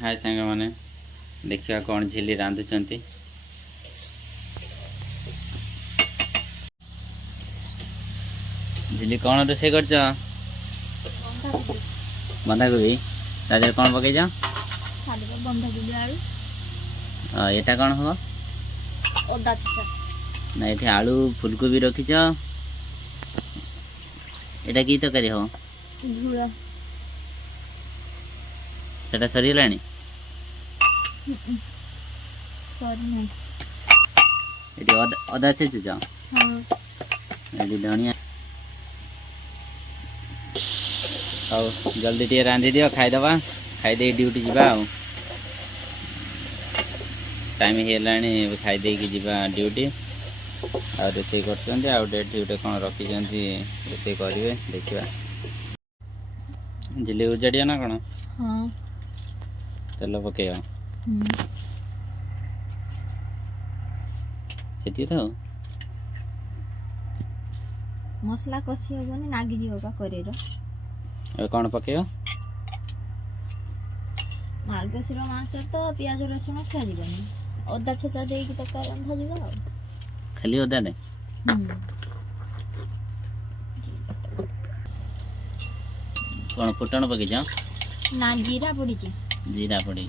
हाय सांग मैंने देखिए कौन झिली रांधुंट झिली कौन रोसे कर बंधाकोबी तादेह कौन पकईच यहाँ कौन हम ना ये आलू फुलकोबी रखीच एटा की तरकारी हम सेटा सरीगला अदा छेचुच धनिया आओ जल्दी टे रांधि दियो खाईदबा खाईदे ड्यूटी जावा टाइम हेलाणी खाईदे जावा ड्यूटी आ रोसे कर डेट ड्यूटी कौन रखी रोसे करेंगे देखा झिली उजाड़िया ना कौन तेल पकड़ से तो मसला कषि हेनी नागी जीवा करेर कौन पकड़ मार्गशीर मास तो पियाज रसुण खानी अदा छेचा दे रंधा खाली अदा ने कौन फुटण पकईच ना जीरा पड़ी जीरा पड़ी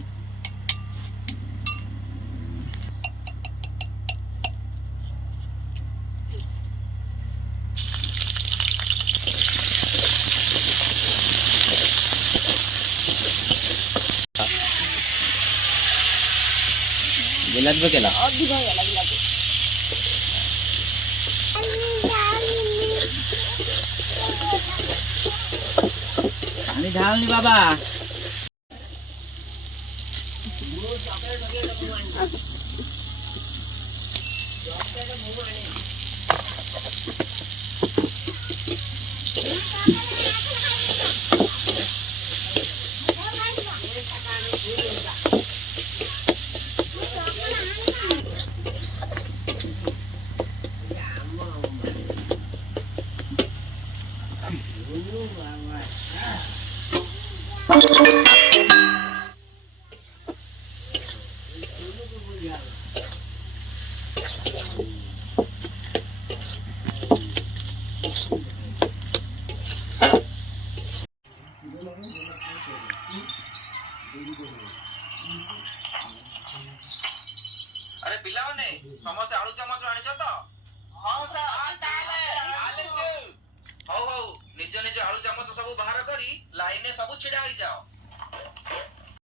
बिलात पकेला अधिक होगा बिलात पानी ढालनी बाबा अरे पिलाने समस्त आलू चमच आनिछ तो हां सर हौ निज निज आलू चमच सब बाहर करी लाइन सब छिड़ा हो जाओ।